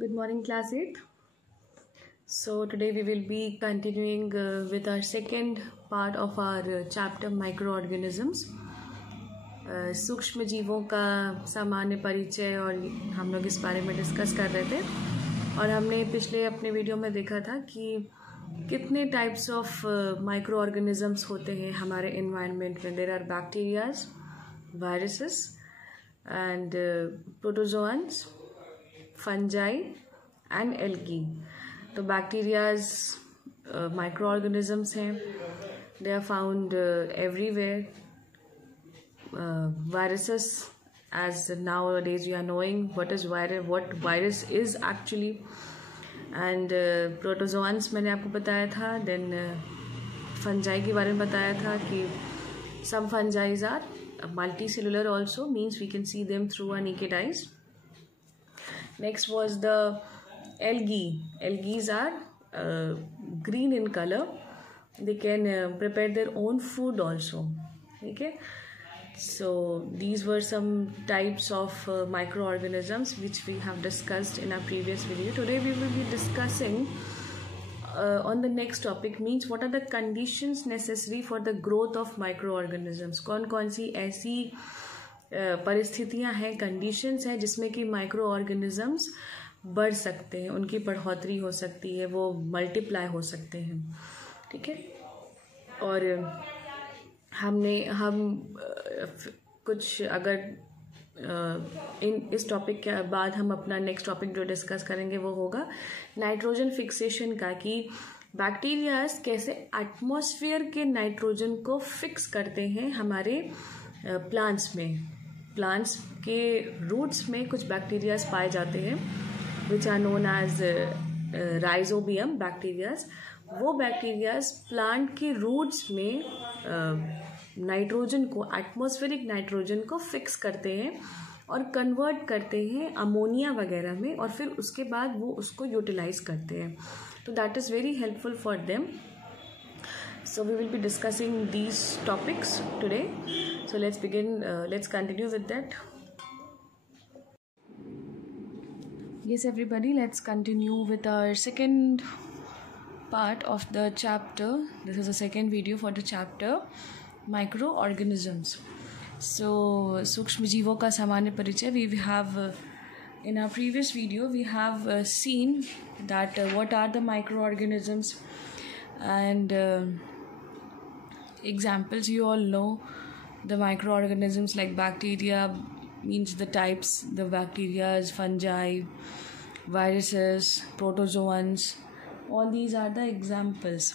Good morning, class 8. So today we will be continuing with our second part of our chapter microorganisms. सूक्ष्म जीवों का सामान्य परिचय और हम लोग इस बारे में डिस्कस कर रहे थे और हमने पिछले अपने वीडियो में देखा था कि कितने टाइप्स ऑफ माइक्रो ऑर्गेनिजम्स होते हैं हमारे एनवायरनमेंट में. There are bacterias, viruses and protozoans, fungi and algae. तो बैक्टीरियाज माइक्रो ऑर्गेनिजम्स हैं. They are found everywhere. Viruses, as nowadays we are knowing what virus is actually, and protozoans मैंने आपको बताया था. Then fungi के बारे में बताया था कि some fungi are multicellular also, means we can see them through our naked eyes. Next was the algae. Algae are green in color. They can prepare their own food also. Okay. So these were some types of microorganisms which we have discussed in our previous video. Today we will be discussing on the next topic, means what are the conditions necessary for the growth of microorganisms. कौन कौन सी ऐसी परिस्थितियां हैं, conditions हैं जिसमें कि microorganisms बढ़ सकते हैं, उनकी बढ़ोतरी हो सकती है, वो multiply हो सकते हैं. ठीक है. और हम कुछ अगर इस टॉपिक के बाद हम अपना नेक्स्ट टॉपिक जो डिस्कस करेंगे वो होगा नाइट्रोजन फिक्सेशन का, कि बैक्टीरियाज कैसे एटमॉस्फेयर के नाइट्रोजन को फिक्स करते हैं हमारे प्लांट्स में. प्लांट्स के रूट्स में कुछ बैक्टीरियाज पाए जाते हैं which are known as rhizobium bacterias. वो बैक्टीरियाज प्लांट के रूट्स में नाइट्रोजन को, एटमॉस्फेरिक नाइट्रोजन को फिक्स करते हैं और कन्वर्ट करते हैं अमोनिया वगैरह में, और फिर उसके बाद वो उसको यूटिलाइज करते हैं. तो that is very helpful for them. So we will be discussing these topics today. So let's begin, let's continue with that. Yes everybody, let's continue with our second part of the chapter. This is the second video for the chapter microorganisms. So सूक्ष्म जीवों का सामान्य परिचय. We have in our previous video we have seen that what are the microorganisms and examples. You all know the microorganisms like bacteria, means the types, the bacteria, fungi, viruses, protozoans, all these are the examples.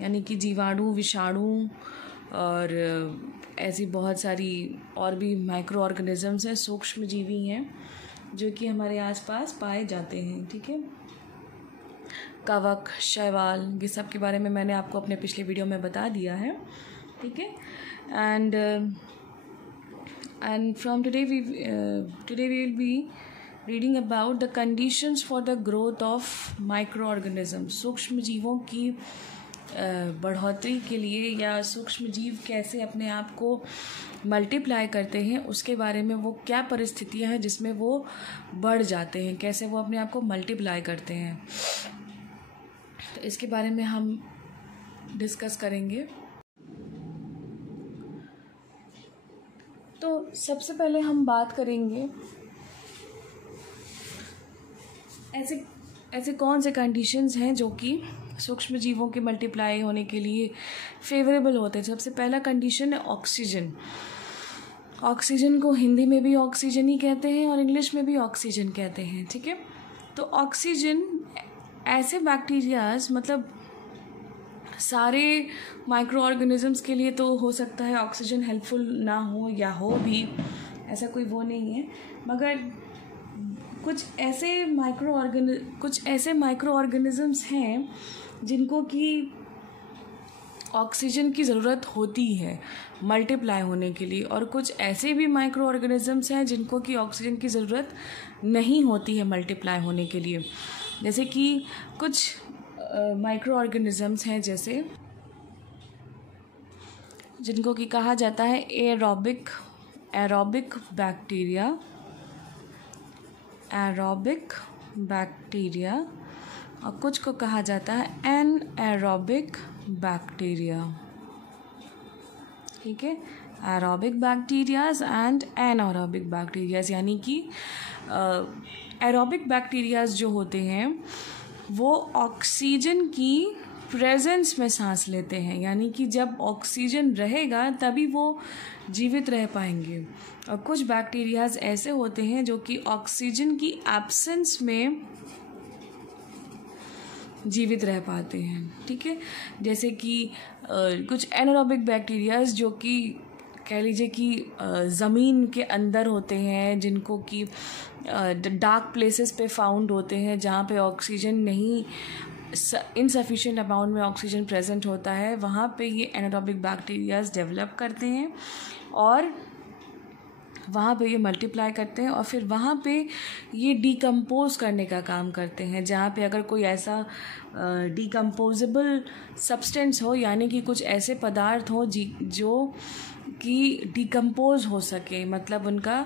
यानी कि जीवाणु, विषाणु और ऐसी बहुत सारी और भी माइक्रो ऑर्गेनिजम्स हैं, सूक्ष्म जीवी हैं जो कि हमारे आसपास पाए जाते हैं. ठीक है. कवक, शैवाल, ये सब के बारे में मैंने आपको अपने पिछले वीडियो में बता दिया है. ठीक है. And from today we will be reading about the conditions for the growth of microorganisms. सूक्ष्म जीवों की बढ़ोतरी के लिए, या सूक्ष्म जीव कैसे अपने आप को मल्टीप्लाई करते हैं, उसके बारे में वो क्या परिस्थितियां हैं जिसमें वो बढ़ जाते हैं, कैसे वो अपने आप को मल्टीप्लाई करते हैं, तो इसके बारे में हम डिस्कस करेंगे. तो सबसे पहले हम बात करेंगे ऐसे कौन से कंडीशंस हैं जो कि सूक्ष्म जीवों के मल्टीप्लाई होने के लिए फेवरेबल होते हैं. सबसे पहला कंडीशन है ऑक्सीजन. ऑक्सीजन को हिंदी में भी ऑक्सीजन ही कहते हैं और इंग्लिश में भी ऑक्सीजन कहते हैं. ठीक है. तो ऑक्सीजन ऐसे बैक्टीरियाज, मतलब सारे माइक्रो ऑर्गेनिजम्स के लिए तो हो सकता है ऑक्सीजन हेल्पफुल ना हो या हो भी, ऐसा कोई वो नहीं है, मगर कुछ ऐसे माइक्रो ऑर्गेनिजम्स हैं जिनको कि ऑक्सीजन की ज़रूरत होती है मल्टीप्लाई होने के लिए, और कुछ ऐसे भी माइक्रो ऑर्गेनिजम्स हैं जिनको कि ऑक्सीजन की ज़रूरत नहीं होती है मल्टीप्लाई होने के लिए. जैसे कि कुछ माइक्रो ऑर्गेनिजम्स हैं जैसे जिनको कि कहा जाता है एरोबिक बैक्टीरिया, एरोबिक बैक्टीरिया और कुछ को कहा जाता है एनएरोबिक बैक्टीरिया। ठीक है, aerobic bacterias and anaerobic bacterias, यानी कि एरोबिक बैक्टीरियाज जो होते हैं वो ऑक्सीजन की प्रेजेंस में सांस लेते हैं, यानी कि जब ऑक्सीजन रहेगा तभी वो जीवित रह पाएंगे। और कुछ बैक्टीरियाज ऐसे होते हैं जो कि ऑक्सीजन की एब्सेंस में जीवित रह पाते हैं। ठीक है, जैसे कि कुछ एनारोबिक बैक्टीरियाज जो कि कह लीजिए कि ज़मीन के अंदर होते हैं, जिनको कि डार्क प्लेसेस पे फाउंड होते हैं, जहाँ पे ऑक्सीजन नहीं, इनसफिशिएंट अमाउंट में ऑक्सीजन प्रेजेंट होता है, वहाँ पे ये एनारोबिक बैक्टीरियाज डेवलप करते हैं और वहाँ पे ये मल्टीप्लाई करते हैं और फिर वहाँ पे ये डिकम्पोज करने का काम करते हैं। जहाँ पे अगर कोई ऐसा डिकम्पोजेबल सब्सटेंस हो, यानी कि कुछ ऐसे पदार्थ हो जो कि डिकम्पोज हो सके, मतलब उनका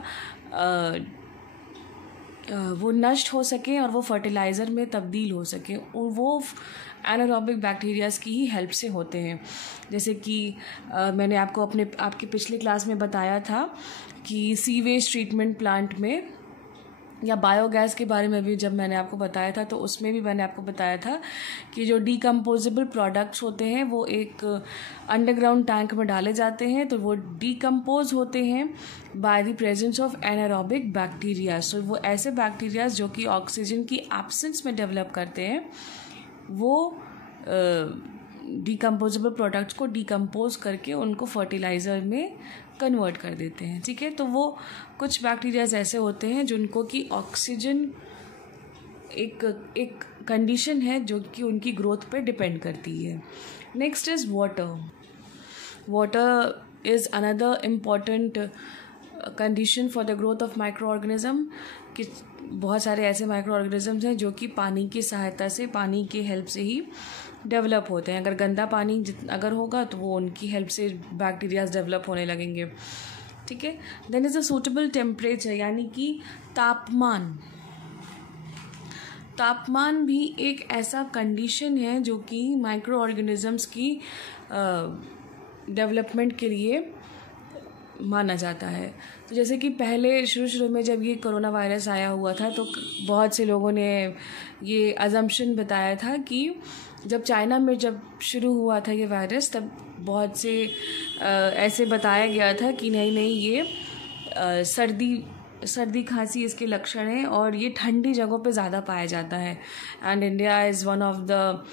वो नष्ट हो सके और वो फर्टिलाइज़र में तब्दील हो सके, और वो एनारोबिक बैक्टीरियाज़ की ही हेल्प से होते हैं। जैसे कि मैंने आपके पिछले क्लास में बताया था कि सीवेज ट्रीटमेंट प्लांट में या बायोगैस के बारे में भी जब मैंने आपको बताया था, तो उसमें भी मैंने आपको बताया था कि जो डिकम्पोजेबल प्रोडक्ट्स होते हैं वो एक अंडरग्राउंड टैंक में डाले जाते हैं, तो वो डिकम्पोज होते हैं by the presence of anaerobic bacteria. So वो ऐसे बैक्टीरियाज जो कि ऑक्सीजन की एब्सेंस में डेवलप करते हैं, वो डिकम्पोजेबल प्रोडक्ट्स को डिकम्पोज करके उनको फर्टिलाइज़र में कन्वर्ट कर देते हैं। ठीक है, तो वो कुछ बैक्टीरियाज ऐसे होते हैं जिनको कि ऑक्सीजन एक कंडीशन है जो कि उनकी ग्रोथ पे डिपेंड करती है। Next is water. Water is another important condition for the growth of micro organism. कि बहुत सारे ऐसे माइक्रो ऑर्गेनिजम्स हैं जो कि पानी की सहायता से, पानी की हेल्प से ही डेवलप होते हैं। अगर गंदा पानी अगर होगा तो वो उनकी हेल्प से बैक्टीरियाज डेवलप होने लगेंगे। ठीक है, then is a suitable temperature, यानी कि तापमान भी एक ऐसा कंडीशन है जो कि माइक्रो ऑर्गेनिजम्स की डेवलपमेंट के लिए माना जाता है। तो जैसे कि पहले शुरू में जब ये कोरोना वायरस आया हुआ था, तो बहुत से लोगों ने ये अजम्पशन बताया था कि जब चाइना में जब शुरू हुआ था ये वायरस, तब बहुत से ऐसे बताया गया था कि नहीं ये सर्दी खांसी इसके लक्षण हैं और ये ठंडी जगहों पे ज़्यादा पाया जाता है। And India is one of the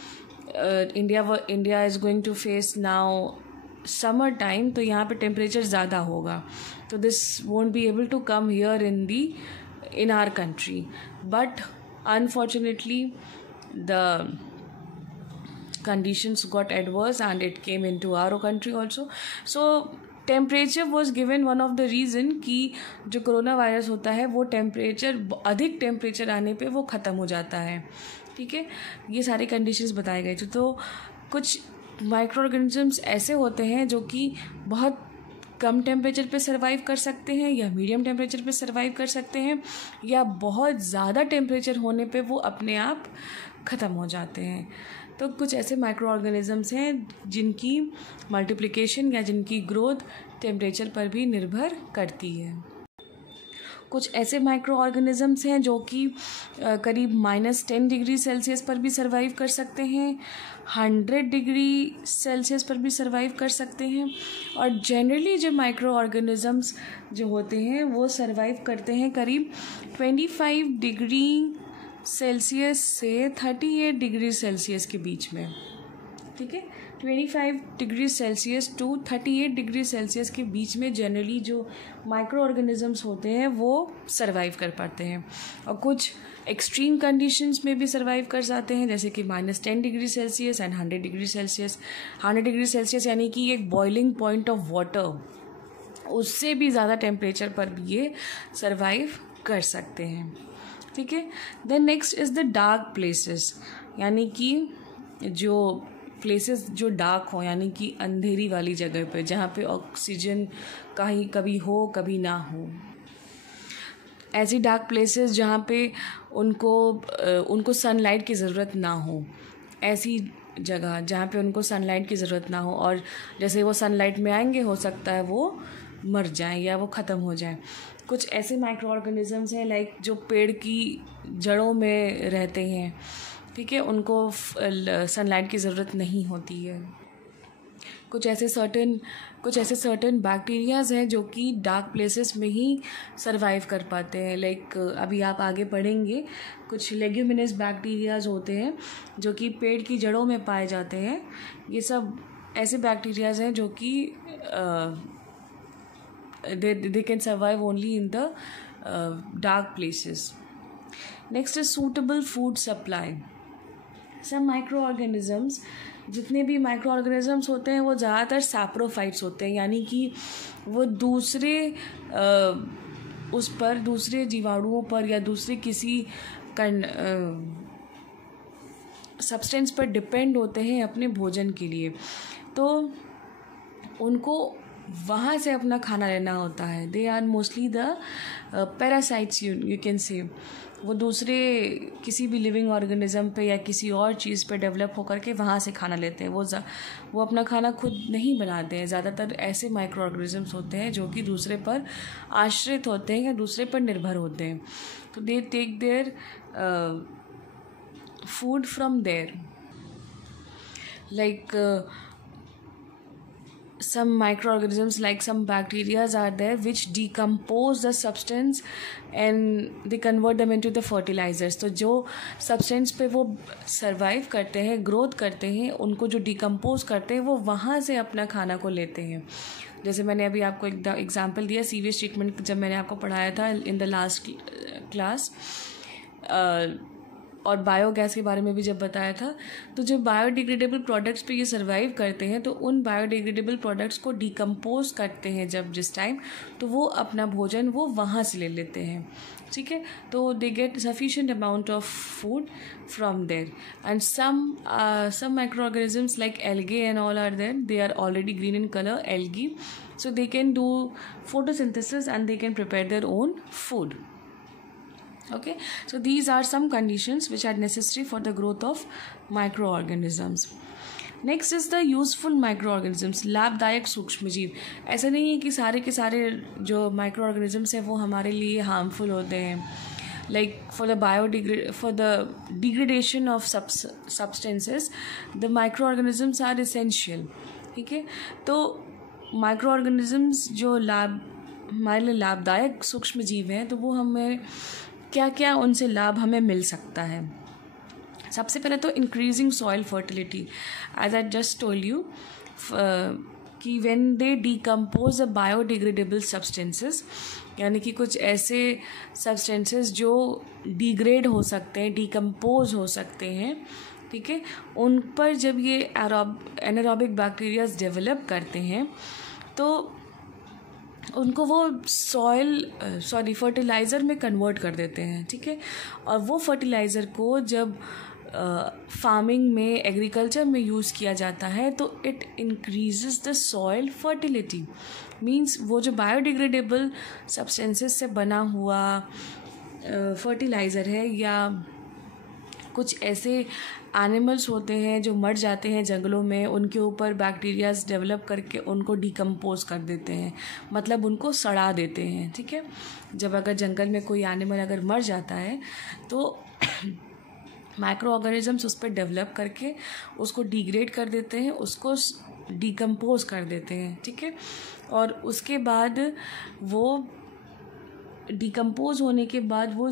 India is going to face now summer time, तो यहाँ पे टेम्परेचर ज़्यादा होगा, तो this won't be able to come here in our country. But unfortunately the conditions got adverse and it came into our country also. So temperature was given one of the reason कि जो corona virus होता है वो अधिक temperature आने पे वो ख़त्म हो जाता है। ठीक है, ये सारी कंडीशंस बताए गए थे। तो कुछ माइक्रो ऑर्गेनिजम्स ऐसे होते हैं जो कि बहुत कम टेम्परेचर पे सर्वाइव कर सकते हैं या मीडियम टेम्परेचर पे सर्वाइव कर सकते हैं, या बहुत ज़्यादा टेम्परेचर होने पे वो अपने आप ख़त्म हो जाते हैं। तो कुछ ऐसे माइक्रो ऑर्गेनिजम्स हैं जिनकी मल्टीप्लिकेशन या जिनकी ग्रोथ टेम्परेचर पर भी निर्भर करती है। कुछ ऐसे माइक्रो ऑर्गेनिजम्स हैं जो कि करीब -10 डिग्री सेल्सियस पर भी सर्वाइव कर सकते हैं, 100 डिग्री सेल्सियस पर भी सर्वाइव कर सकते हैं। और जनरली जो माइक्रो ऑर्गेनिजम्स जो होते हैं वो सर्वाइव करते हैं करीब 25 डिग्री सेल्सियस से 38 डिग्री सेल्सियस के बीच में। ठीक है, 25 degree Celsius to 38 degree Celsius के बीच में जनरली जो माइक्रो ऑर्गेनिजम्स होते हैं वो सर्वाइव कर पाते हैं। और कुछ एक्सट्रीम कंडीशंस में भी सर्वाइव कर जाते हैं, जैसे कि -10 degree Celsius and 100 degree Celsius. 100 degree Celsius यानी कि एक बॉइलिंग पॉइंट ऑफ वाटर, उससे भी ज़्यादा टेम्परेचर पर भी ये सर्वाइव कर सकते हैं। ठीक है, then next is the dark places, यानी कि जो प्लेसेस जो डार्क हो, यानी कि अंधेरी वाली जगह पे, जहाँ पे ऑक्सीजन कहीं कभी हो कभी ना हो। ऐसी डार्क प्लेसेस जहाँ पे उनको सनलाइट की ज़रूरत ना हो, ऐसी जगह जहाँ पे उनको सनलाइट की ज़रूरत ना हो, और जैसे वो सनलाइट में आएंगे हो सकता है वो मर जाएं या वो ख़त्म हो जाएं। कुछ ऐसे माइक्रो ऑर्गेनिजम्स हैं लाइक जो पेड़ की जड़ों में रहते हैं, ठीक है, उनको सनलाइट की ज़रूरत नहीं होती है। कुछ ऐसे सर्टेन बैक्टीरियाज़ हैं जो कि डार्क प्लेसेस में ही सरवाइव कर पाते हैं। लाइक अभी आप आगे पढ़ेंगे, कुछ लेग्यूमिनस बैक्टीरियाज़ होते हैं जो कि पेड़ की जड़ों में पाए जाते हैं। ये सब ऐसे बैक्टीरियाज़ हैं जो कि they can survive only in the dark places. Next is suitable food supply. Some microorganisms, जितने भी माइक्रो ऑर्गेनिजम्स होते हैं वो ज़्यादातर सैप्रोफाइट्स होते हैं, यानी कि वो दूसरे जीवाणुओं पर या दूसरे किसी सब्सटेंस पर डिपेंड होते हैं अपने भोजन के लिए। तो उनको वहाँ से अपना खाना लेना होता है। They are mostly the parasites, you can say. वो दूसरे किसी भी लिविंग ऑर्गेनिज्म पे या किसी और चीज़ पे डेवलप होकर के वहाँ से खाना लेते हैं। वो अपना खाना खुद नहीं बनाते हैं। ज़्यादातर ऐसे माइक्रो ऑर्गेनिजम्स होते हैं जो कि दूसरे पर आश्रित होते हैं या दूसरे पर निर्भर होते हैं। तो they take their food from there, like some microorganisms like some bacteria are there which decompose the substance and they convert them into the fertilizers. तो जो substance पे वो survive करते हैं, growth करते हैं, उनको जो decompose करते हैं वो वहाँ से अपना खाना को लेते हैं। जैसे मैंने अभी आपको एक एग्जाम्पल दिया सीवेज ट्रीटमेंट, जब मैंने आपको पढ़ाया था इन द लास्ट क्लास, और बायोगैस के बारे में भी जब बताया था। तो जो बायोडिग्रेडेबल प्रोडक्ट्स पे ये सर्वाइव करते हैं, तो उन बायोडिग्रेडेबल प्रोडक्ट्स को डिकम्पोज करते हैं जिस टाइम, तो वो अपना भोजन वो वहाँ से ले लेते हैं, ठीक है। तो they get sufficient amount of food from there. And some microorganisms like algae and all are there, they are already green in colour, algae, so they can do photosynthesis and they can prepare their own food. Okay, so these are some conditions which are necessary for the growth of microorganisms. Next is the useful microorganisms, लाभदायक सूक्ष्मजीव। ऐसा नहीं है कि सारे के सारे जो microorganisms हैं वो हमारे लिए harmful होते हैं। Like for the degradation of substances, the microorganisms are essential, ठीक है। तो microorganisms जो हमारे लिए लाभदायक सूक्ष्मजीव हैं, तो वो हमें क्या क्या उनसे लाभ हमें मिल सकता है। सबसे पहले तो increasing soil fertility, as I just told you कि when they decompose the biodegradable substances, यानी कि कुछ ऐसे सब्सटेंसेस जो डिग्रेड हो सकते हैं, डिकम्पोज हो सकते हैं, ठीक है, उन पर जब ये एनारोबिक बैक्टीरियाज डेवलप करते हैं तो उनको वो फर्टिलाइज़र में कन्वर्ट कर देते हैं, ठीक है। और वो फर्टिलाइज़र को जब फार्मिंग में, एग्रीकल्चर में यूज़ किया जाता है तो it increases the soil fertility. Means वो जो बायोडिग्रेडेबल सब्सटेंसेस से बना हुआ फर्टिलाइज़र है, या कुछ ऐसे एनिमल्स होते हैं जो मर जाते हैं जंगलों में, उनके ऊपर बैक्टीरियाज डेवलप करके उनको डिकम्पोज कर देते हैं, मतलब उनको सड़ा देते हैं, ठीक है। जब अगर जंगल में कोई एनिमल अगर मर जाता है तो माइक्रो ऑर्गेनिजम्स उस पर डेवलप करके उसको डिग्रेड कर देते हैं, उसको डिकम्पोज कर देते हैं, ठीक है। और उसके बाद वो डिकम्पोज होने के बाद वो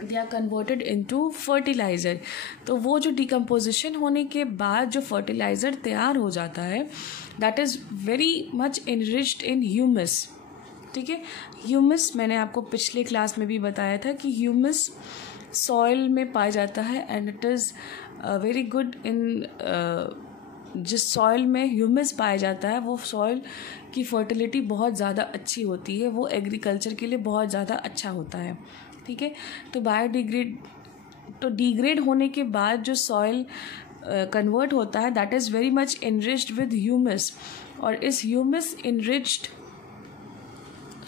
they are converted into fertiliser. तो वो जो डिकम्पोजिशन होने के बाद जो फर्टिलाइज़र तैयार हो जाता है, that is very much enriched in humus, ठीक है। ह्यूमस मैंने आपको पिछले क्लास में भी बताया था कि ह्यूमस सॉइल में पाया जाता है, and it is very good in जिस सॉइल में ह्यूमस पाया जाता है वो सॉइल की फर्टिलिटी बहुत ज़्यादा अच्छी होती है, वो एग्रीकल्चर के लिए बहुत ज़्यादा अच्छा होता है, ठीक है। तो डिग्रेड होने के बाद जो सॉइल कन्वर्ट होता है, that is very much enriched with humus, और इस ह्यूमस इनरिच्ड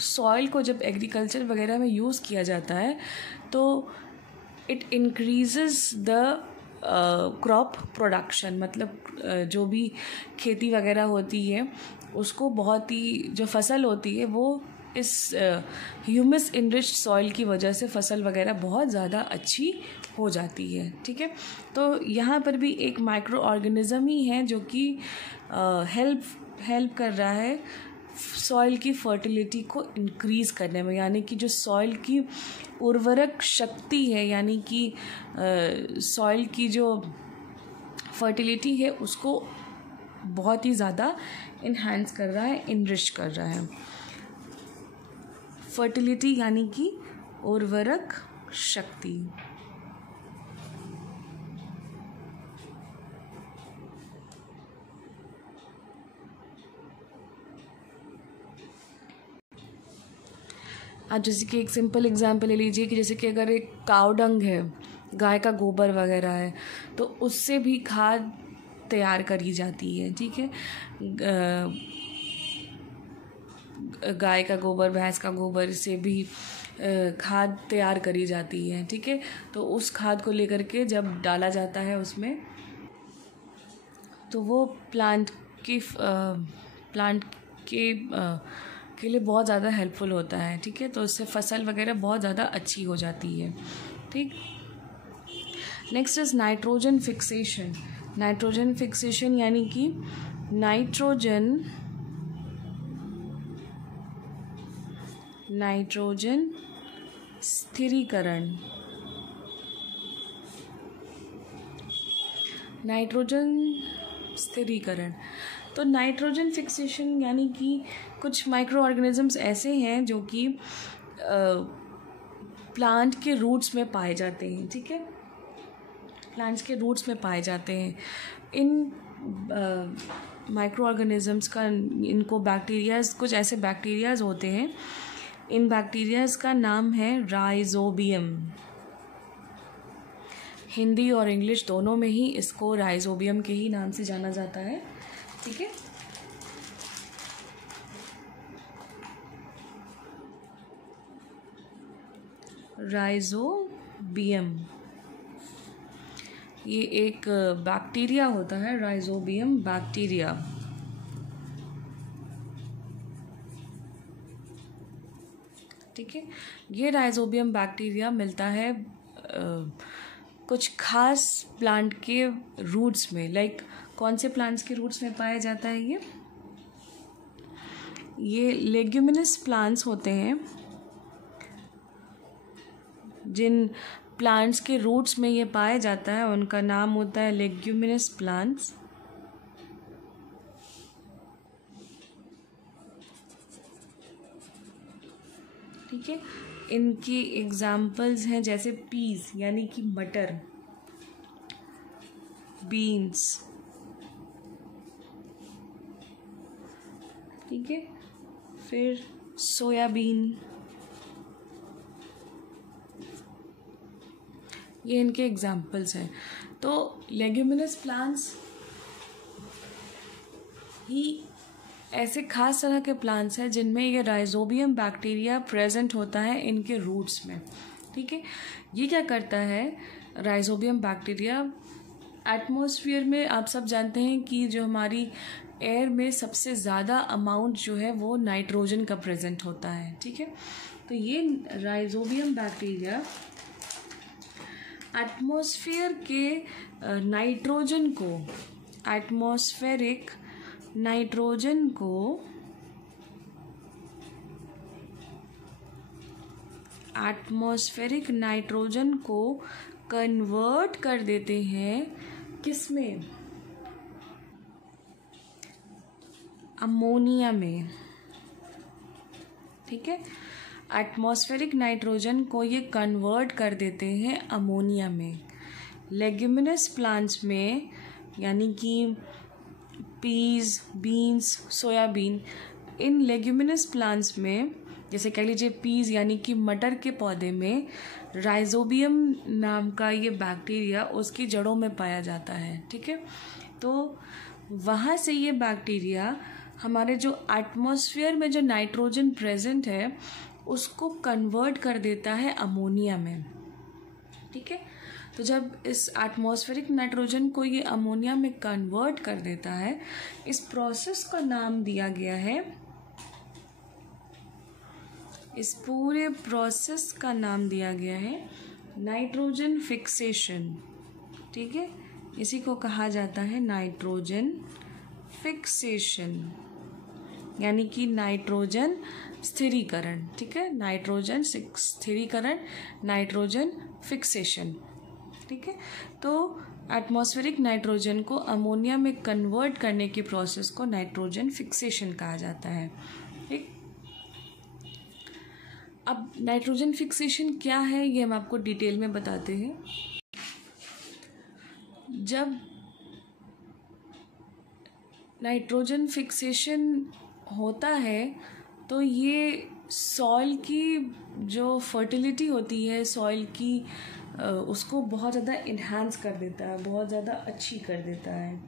सॉइल को जब एग्रीकल्चर वगैरह में यूज़ किया जाता है तो it increases the crop production, मतलब जो भी खेती वगैरह होती है उसको बहुत ही, जो फसल होती है वो इस ह्यूमस इनरिच्ड सॉइल की वजह से फसल वगैरह बहुत ज़्यादा अच्छी हो जाती है। ठीक है, तो यहाँ पर भी एक माइक्रो ऑर्गेनिज़म ही है जो कि हेल्प कर रहा है सॉइल की फर्टिलिटी को इंक्रीज़ करने में, यानी कि जो सॉइल की उर्वरक शक्ति है, यानी कि सॉइल की जो फर्टिलिटी है उसको बहुत ही ज़्यादा इन्हांस कर रहा है, इनरिच कर रहा है। फर्टिलिटी यानी कि उर्वरक शक्ति। आप जैसे कि एक सिंपल एग्जांपल ले लीजिए कि जैसे कि अगर एक काव डंग है, गाय का गोबर वगैरह है, तो उससे भी खाद तैयार करी जाती है। ठीक है, गाय का गोबर, भैंस का गोबर से भी खाद तैयार करी जाती है। ठीक है, तो उस खाद को लेकर के जब डाला जाता है उसमें, तो वो प्लांट के लिए बहुत ज़्यादा हेल्पफुल होता है। ठीक है, तो उससे फसल वगैरह बहुत ज़्यादा अच्छी हो जाती है। ठीक, next is nitrogen fixation. Nitrogen fixation यानी कि नाइट्रोजन स्थिरीकरण। नाइट्रोजन स्थिरीकरण, तो नाइट्रोजन फिक्सेशन यानी कि कुछ माइक्रो ऑर्गेनिजम्स ऐसे हैं जो कि प्लांट के रूट्स में पाए जाते हैं। ठीक है, प्लांट्स के रूट्स में पाए जाते हैं। इन माइक्रो ऑर्गेनिजम्स का, इनको बैक्टीरियाज, कुछ ऐसे बैक्टीरियाज होते हैं, इन बैक्टीरियाज का नाम है राइजोबियम। हिंदी और इंग्लिश दोनों में ही इसको राइजोबियम के ही नाम से जाना जाता है। ठीक है, राइजोबियम ये एक बैक्टीरिया होता है, राइजोबियम बैक्टीरिया। ठीक है, ये राइजोबियम बैक्टीरिया मिलता है कुछ खास प्लांट के रूट्स में। लाइक कौन से प्लांट्स के रूट्स में पाया जाता है? ये लेग्यूमिनस प्लांट्स होते हैं। जिन प्लांट्स के रूट्स में ये पाया जाता है उनका नाम होता है लेग्यूमिनस प्लांट्स। ठीक है, इनकी एग्जाम्पल्स हैं जैसे पीस यानी कि मटर, बीन्स। ठीक है, फिर सोयाबीन, ये इनके एग्जाम्पल्स हैं। तो लेग्यूमिनस प्लांट्स ही ऐसे खास तरह के प्लांट्स हैं जिनमें ये राइजोबियम बैक्टीरिया प्रेजेंट होता है इनके रूट्स में। ठीक है, ये क्या करता है राइजोबियम बैक्टीरिया? एटमॉस्फेयर में आप सब जानते हैं कि जो हमारी एयर में सबसे ज़्यादा अमाउंट जो है वो नाइट्रोजन का प्रेजेंट होता है। ठीक है, तो ये राइजोबियम बैक्टीरिया एटमॉस्फेयर के नाइट्रोजन को, एटमॉस्फेरिक नाइट्रोजन को कन्वर्ट कर देते हैं किसमें? अमोनिया में। ठीक है, एटमॉस्फेरिक नाइट्रोजन को ये कन्वर्ट कर देते हैं अमोनिया में। लेग्यूमिनस प्लांट्स में यानी कि पीज, बीन्स, सोयाबीन, इन लेग्यूमिनस प्लांट्स में जैसे कह लीजिए पीज यानी कि मटर के पौधे में राइजोबियम नाम का ये बैक्टीरिया उसकी जड़ों में पाया जाता है। ठीक है, तो वहाँ से ये बैक्टीरिया हमारे जो एटमॉस्फेयर में जो नाइट्रोजन प्रेजेंट है उसको कन्वर्ट कर देता है अमोनिया में, ठीक है। तो जब इस एटमॉस्फेरिक नाइट्रोजन को ये अमोनिया में कन्वर्ट कर देता है, इस प्रोसेस का नाम दिया गया है, इस पूरे प्रोसेस का नाम दिया गया है नाइट्रोजन फिक्सेशन, ठीक है। इसी को कहा जाता है नाइट्रोजन फिक्सेशन, यानी कि नाइट्रोजन स्थिरीकरण, ठीक है। नाइट्रोजन स्थिरीकरण, नाइट्रोजन फिक्सेशन, ठीक है। तो एटमॉस्फेरिक नाइट्रोजन को अमोनिया में कन्वर्ट करने की प्रोसेस को नाइट्रोजन फिक्सेशन कहा जाता है, ठीक। अब नाइट्रोजन फिक्सेशन क्या है ये हम आपको डिटेल में बताते हैं। जब नाइट्रोजन फिक्सेशन होता है तो ये सॉइल की जो फर्टिलिटी होती है, सॉइल की उसको बहुत ज़्यादा इन्हांस कर देता है, बहुत ज़्यादा अच्छी कर देता है,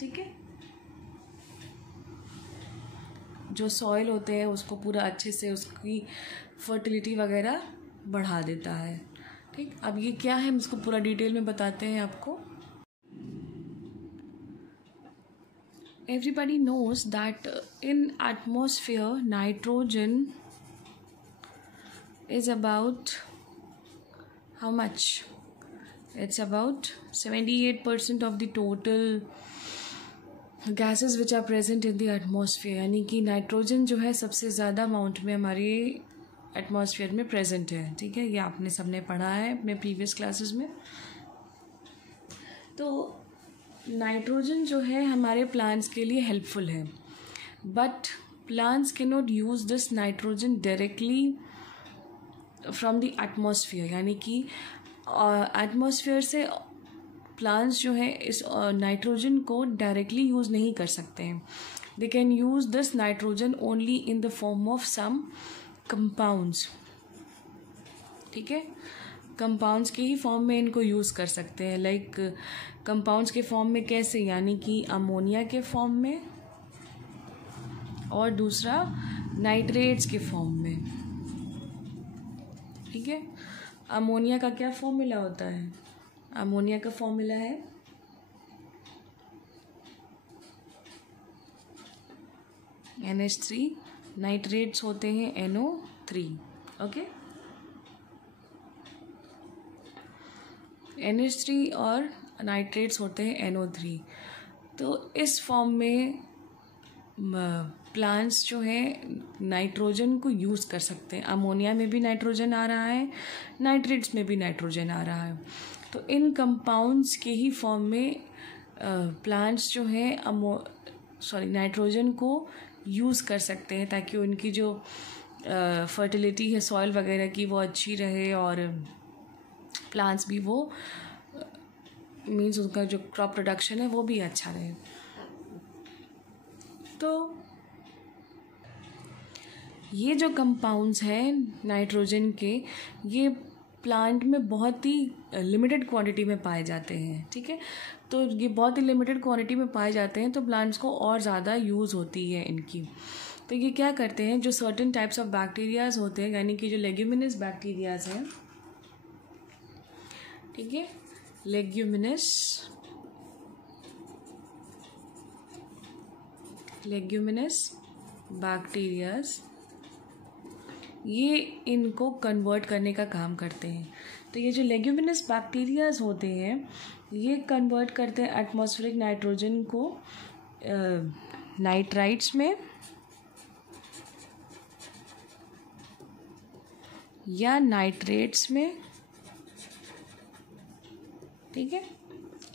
ठीक है। जो सॉइल होते हैं उसको पूरा अच्छे से उसकी फर्टिलिटी वगैरह बढ़ा देता है, ठीक। अब ये क्या है हम इसको पूरा डिटेल में बताते हैं आपको। Everybody knows that in atmosphere nitrogen is about how much? It's about 78% of the total gases which are present in the atmosphere, यानी कि नाइट्रोजन जो है सबसे ज़्यादा अमाउंट में हमारे एटमॉस्फेयर में प्रेजेंट है, ठीक है। ये आपने सबने पढ़ा है अपने प्रीवियस क्लासेस में। तो नाइट्रोजन जो है हमारे प्लांट्स के लिए हेल्पफुल है, but plants can not use this nitrogen directly from the atmosphere, यानी कि एटमॉस्फेयर से प्लांट्स जो है इस नाइट्रोजन को डायरेक्टली यूज़ नहीं कर सकते हैं। They can use this nitrogen only in the form of some compounds, ठीक है। कंपाउंड्स के ही फॉर्म में इनको यूज़ कर सकते हैं। लाइक कंपाउंड्स के फॉर्म में कैसे, यानी कि अमोनिया के फॉर्म में, और दूसरा नाइट्रेट्स के फॉर्म में, ठीक है। अमोनिया का क्या फॉर्मूला होता है? अमोनिया का फॉर्मूला है NH3, नाइट्रेट्स होते हैं NO3, ओके। NH3 और नाइट्रेट्स होते हैं NO3। तो इस फॉर्म में प्लांट्स जो है नाइट्रोजन को यूज़ कर सकते हैं। अमोनिया में भी नाइट्रोजन आ रहा है, नाइट्रेट्स में भी नाइट्रोजन आ रहा है। तो इन कंपाउंड्स के ही फॉर्म में प्लांट्स जो हैं नाइट्रोजन को यूज़ कर सकते हैं, ताकि उनकी जो फर्टिलिटी है सॉइल वगैरह की वो अच्छी रहे, और प्लांट्स भी वो मीन्स उनका जो क्रॉप प्रोडक्शन है वो भी अच्छा रहे। तो ये जो कंपाउंड्स हैं नाइट्रोजन के, ये प्लांट में बहुत ही लिमिटेड क्वांटिटी में पाए जाते हैं, ठीक है। तो ये बहुत ही लिमिटेड क्वांटिटी में पाए जाते हैं, तो प्लांट्स को और ज़्यादा यूज़ होती है इनकी। तो ये क्या करते हैं, जो सर्टेन टाइप्स ऑफ बैक्टीरियाज होते हैं, यानी कि जो लेग्यूमिनस बैक्टीरियाज हैं, ठीक है, लेग्यूमिनस बैक्टीरियाज, ये इनको कन्वर्ट करने का काम करते हैं। तो ये जो लेग्यूमिनस बैक्टीरियाज होते हैं ये कन्वर्ट करते हैं एटमॉस्फेरिक नाइट्रोजन को नाइट्राइट्स में या नाइट्रेट्स में, ठीक है।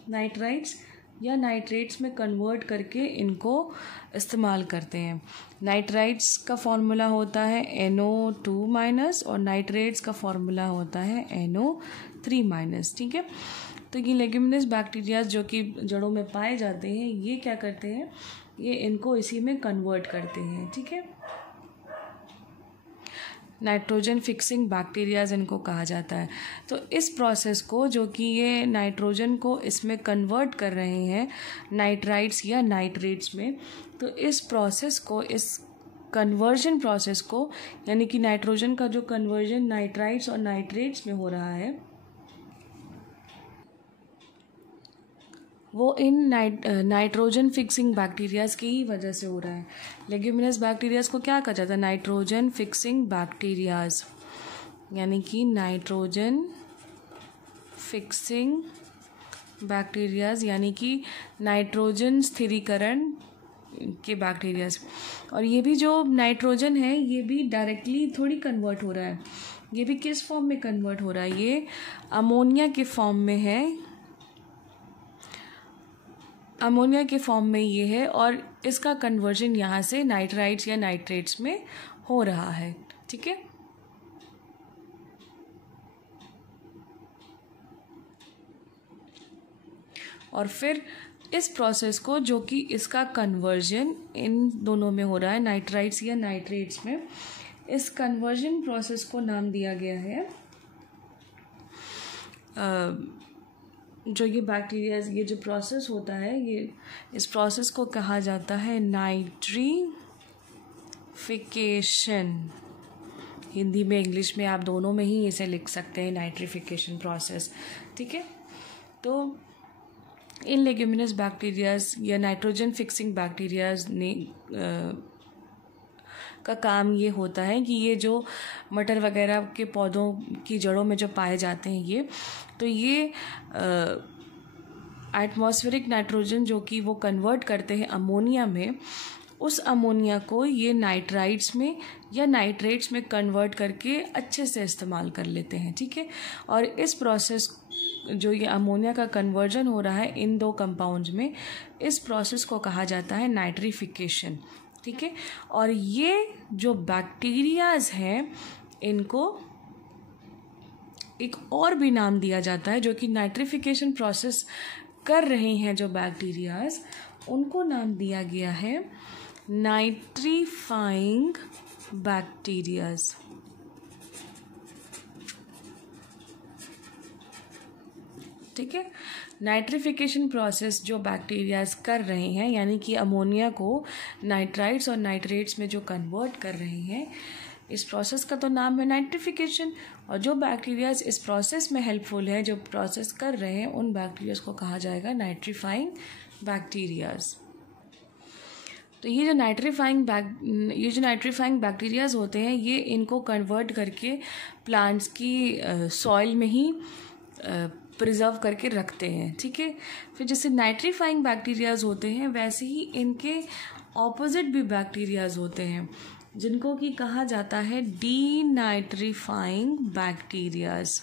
नाइट्राइट्स या नाइट्रेट्स में कन्वर्ट करके इनको इस्तेमाल करते हैं। नाइट्राइट्स का फॉर्मूला होता है NO2- और नाइट्रेट्स का फॉर्मूला होता है NO3-, ठीक है। तो ये लेग्यूमिनस बैक्टीरिया जो कि जड़ों में पाए जाते हैं, ये क्या करते हैं, ये इनको इसी में कन्वर्ट करते हैं, ठीक है। नाइट्रोजन फिक्सिंग बैक्टीरियाज इनको कहा जाता है। तो इस प्रोसेस को, जो कि ये नाइट्रोजन को इसमें कन्वर्ट कर रहे हैं नाइट्राइट्स या नाइट्रेट्स में, तो इस प्रोसेस को, इस कन्वर्जन प्रोसेस को, यानी कि नाइट्रोजन का जो कन्वर्जन नाइट्राइट्स और नाइट्रेट्स में हो रहा है, वो इन नाइट्रोजन फिक्सिंग बैक्टीरियाज की ही वजह से हो रहा है। लेग्यूमिनस बैक्टीरियाज को क्या कहा जाता है? नाइट्रोजन फिक्सिंग बैक्टीरियाज, यानी कि नाइट्रोजन फिक्सिंग बैक्टीरियाज, यानी कि नाइट्रोजन स्थिरीकरण के बैक्टीरियाज। और ये भी जो नाइट्रोजन है ये भी डायरेक्टली थोड़ी कन्वर्ट हो रहा है, ये भी किस फॉर्म में कन्वर्ट हो रहा है? ये अमोनिया के फॉर्म में है, अमोनिया के फॉर्म में ये है, और इसका कन्वर्जन यहाँ से नाइट्राइट्स या नाइट्रेट्स में हो रहा है। ठीक है, और फिर इस प्रोसेस को, जो कि इसका कन्वर्जन इन दोनों में हो रहा है, नाइट्राइट्स या नाइट्रेट्स में, इस कन्वर्जन प्रोसेस को नाम दिया गया है, जो ये बैक्टीरियाज, ये जो प्रोसेस होता है, ये इस प्रोसेस को कहा जाता है नाइट्रीफिकेशन। हिंदी में, इंग्लिश में आप दोनों में ही इसे लिख सकते हैं, नाइट्रीफिकेशन प्रोसेस। ठीक है, तो इन लेग्यूमिनस बैक्टीरियाज या नाइट्रोजन फिक्सिंग बैक्टीरियाज ने का काम ये होता है कि ये जो मटर वगैरह के पौधों की जड़ों में जो पाए जाते हैं ये, तो ये एटमॉस्फेरिक नाइट्रोजन जो कि वो कन्वर्ट करते हैं अमोनिया में, उस अमोनिया को ये नाइट्राइट्स में या नाइट्रेट्स में कन्वर्ट करके अच्छे से इस्तेमाल कर लेते हैं। ठीक है, और इस प्रोसेस, जो ये अमोनिया का कन्वर्जन हो रहा है इन दो कंपाउंड्स में, इस प्रोसेस को कहा जाता है नाइट्रीफिकेशन। ठीक है, और ये जो बैक्टीरियाज हैं इनको एक और भी नाम दिया जाता है, जो कि नाइट्रीफिकेशन प्रोसेस कर रहे हैं जो बैक्टीरियाज, उनको नाम दिया गया है नाइट्रीफाइंग बैक्टीरियाज। ठीक है, नाइट्रिफिकेशन प्रोसेस जो बैक्टीरियाज कर रहे हैं, यानी कि अमोनिया को नाइट्राइट्स और नाइट्रेट्स में जो कन्वर्ट कर रहे हैं, इस प्रोसेस का तो नाम है नाइट्रिफिकेशन। और जो बैक्टीरियाज इस प्रोसेस में हेल्पफुल है, जो प्रोसेस कर रहे हैं, उन बैक्टीरियाज को कहा जाएगा नाइट्रीफाइंग बैक्टीरियाज। तो ये जो नाइट्रीफाइंग बैक्टीरियाज होते हैं, ये इनको कन्वर्ट करके प्लांट्स की सॉइल में ही प्रिजर्व करके रखते हैं। ठीक है, फिर जैसे नाइट्रीफाइंग बैक्टीरियाज होते हैं, वैसे ही इनके ऑपोजिट भी बैक्टीरियाज होते हैं, जिनको कि कहा जाता है डीनाइट्रीफाइंग बैक्टीरियाज।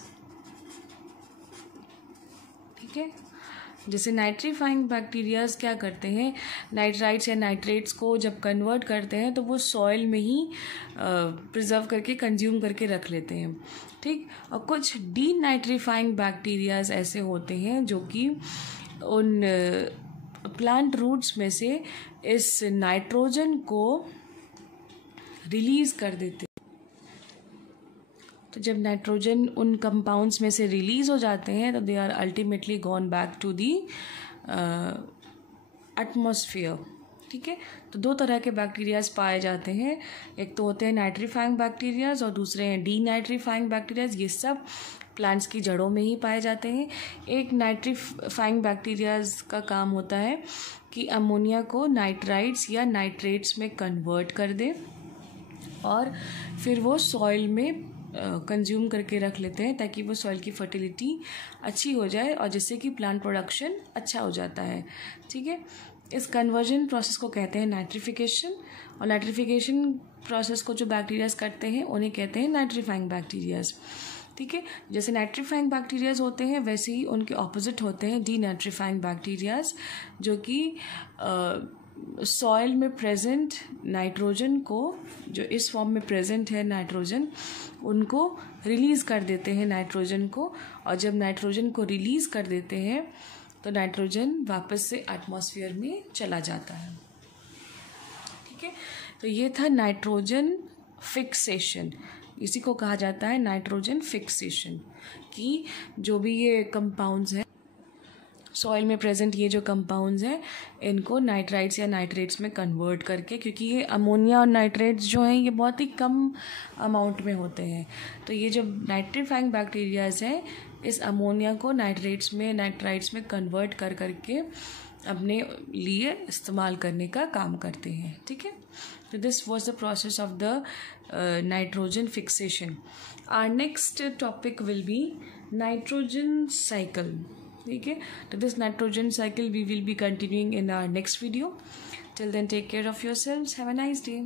ठीक है, जैसे नाइट्रीफाइंग बैक्टीरियाज क्या करते हैं, नाइट्राइट्स या नाइट्रेट्स को जब कन्वर्ट करते हैं तो वो सॉइल में ही प्रिजर्व करके कंज्यूम करके रख लेते हैं। ठीक, और कुछ डीनाइट्रीफाइंग बैक्टीरियाज ऐसे होते हैं जो कि उन प्लांट रूट्स में से इस नाइट्रोजन को रिलीज कर देते हैं। तो जब नाइट्रोजन उन कंपाउंड्स में से रिलीज हो जाते हैं तो they are ultimately gone back to the atmosphere. ठीक है, तो दो तरह के बैक्टीरियाज पाए जाते हैं, एक तो होते हैं नाइट्रीफाइंग बैक्टीरियाज और दूसरे हैं डीनाइट्रीफाइंग बैक्टीरियाज। ये सब प्लांट्स की जड़ों में ही पाए जाते हैं। एक नाइट्रीफाइंग बैक्टीरियाज का काम होता है कि अमोनिया को नाइट्राइट्स या नाइट्रेट्स में कन्वर्ट कर दे और फिर वो सॉइल में कंज्यूम करके रख लेते हैं, ताकि वो सॉइल की फर्टिलिटी अच्छी हो जाए और जिससे कि प्लांट प्रोडक्शन अच्छा हो जाता है। ठीक है, इस कन्वर्जन प्रोसेस को कहते हैं नाइट्रिफिकेशन, और नाइट्रिफिकेशन प्रोसेस को जो बैक्टीरियाज करते हैं उन्हें कहते हैं नाइट्रीफाइंग बैक्टीरियाज। ठीक है, जैसे नाइट्रीफाइंग बैक्टीरियाज होते हैं वैसे ही उनके ऑपोजिट होते हैं डीनाइट्रीफाइंग बैक्टीरियाज, जो कि सॉइल में प्रेजेंट नाइट्रोजन को, जो इस फॉर्म में प्रेजेंट है नाइट्रोजन, उनको रिलीज़ कर देते हैं नाइट्रोजन को, और जब नाइट्रोजन को रिलीज़ कर देते हैं तो नाइट्रोजन वापस से एटमॉस्फेयर में चला जाता है। ठीक है, तो ये था नाइट्रोजन फिक्सेशन, इसी को कहा जाता है नाइट्रोजन फिक्सेशन, कि जो भी ये कंपाउंड्स हैं सॉइल में प्रेजेंट, ये जो कंपाउंड्स हैं इनको नाइट्राइट्स या नाइट्रेट्स में कन्वर्ट करके, क्योंकि ये अमोनिया और नाइट्रेट्स जो हैं ये बहुत ही कम अमाउंट में होते हैं, तो ये जो नाइट्रीफाइंग बैक्टीरियाज हैं इस अमोनिया को नाइट्रेट्स में नाइट्राइट्स में कन्वर्ट कर करके अपने लिए इस्तेमाल करने का काम करते हैं। ठीक है, तो this was the process of the nitrogen fixation. Our next topic will be nitrogen cycle. ठीक है, तो this nitrogen cycle we will be continuing in our next video. Till then, take care of yourselves. Have a nice day.